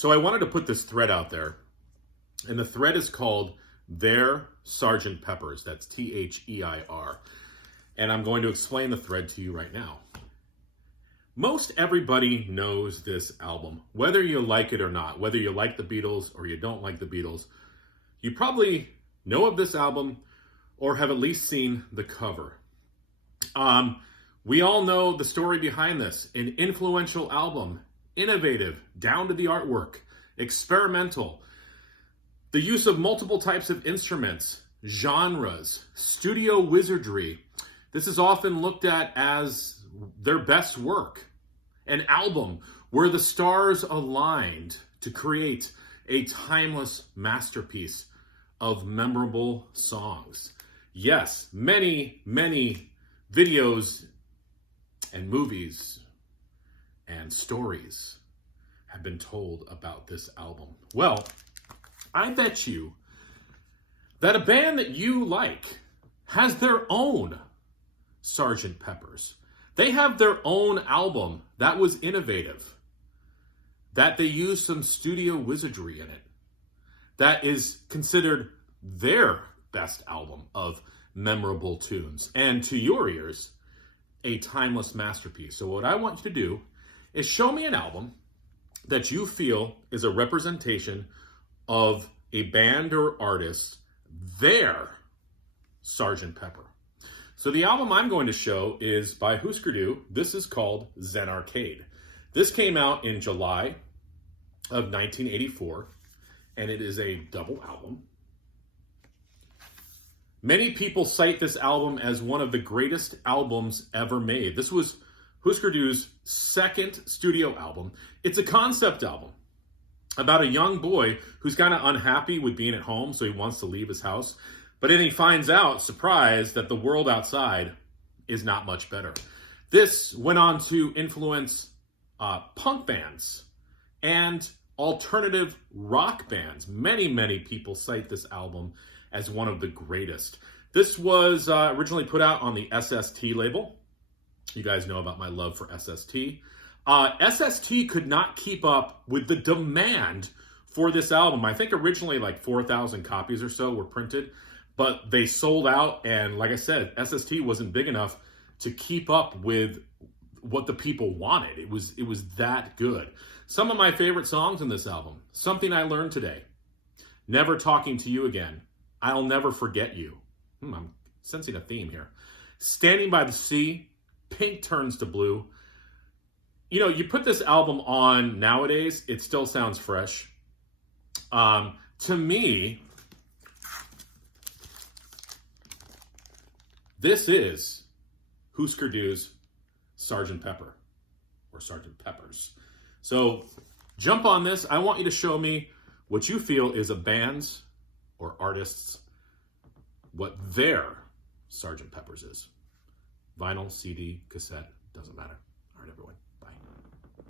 So I wanted to put this thread out there, and the thread is called Their Sgt. Pepper's. That's T-H-E-I-R. And I'm going to explain the thread to you right now. Most everybody knows this album, whether you like it or not, whether you like the Beatles or you don't like the Beatles. You probably know of this album or have at least seen the cover. We all know the story behind this. An influential album, innovative, down to the artwork, experimental, the use of multiple types of instruments, genres, studio wizardry. This is often looked at as their best work, an album where the stars aligned to create a timeless masterpiece of memorable songs. Yes, many, many videos and movies and stories have been told about this album. Well, I bet you that a band that you like has their own Sgt. Pepper's. They have their own album that was innovative, that they used some studio wizardry in it, that is considered their best album of memorable tunes, and to your ears, a timeless masterpiece. So what I want you to do is show me an album that you feel is a representation of a band or artist, their Sgt. Pepper. So the album I'm going to show is by Husker Du. This is called Zen Arcade. This came out in July of 1984, and it is a double album. Many people cite this album as one of the greatest albums ever made. This was Husker Du's second studio album. It's a concept album about a young boy who's kind of unhappy with being at home, so he wants to leave his house. But then he finds out, surprise, that the world outside is not much better. This went on to influence punk bands and alternative rock bands. Many, many people cite this album as one of the greatest. This was originally put out on the SST label. You guys know about my love for SST. SST could not keep up with the demand for this album. I think originally like 4,000 copies or so were printed, but they sold out, and like I said, SST wasn't big enough to keep up with what the people wanted. It was that good. Some of my favorite songs in this album: Something I Learned Today, Never Talking to You Again, I'll Never Forget You. I'm sensing a theme here. Standing by the Sea, Pink Turns to Blue. You know, you put this album on nowadays, it still sounds fresh. To me, this is Husker Du's Sgt. Pepper, or Sgt. Pepper's. So jump on this. I want you to show me what you feel is a band's or artist's, what their Sgt. Pepper's is. Vinyl, CD, cassette, doesn't matter. All right, everyone. Bye.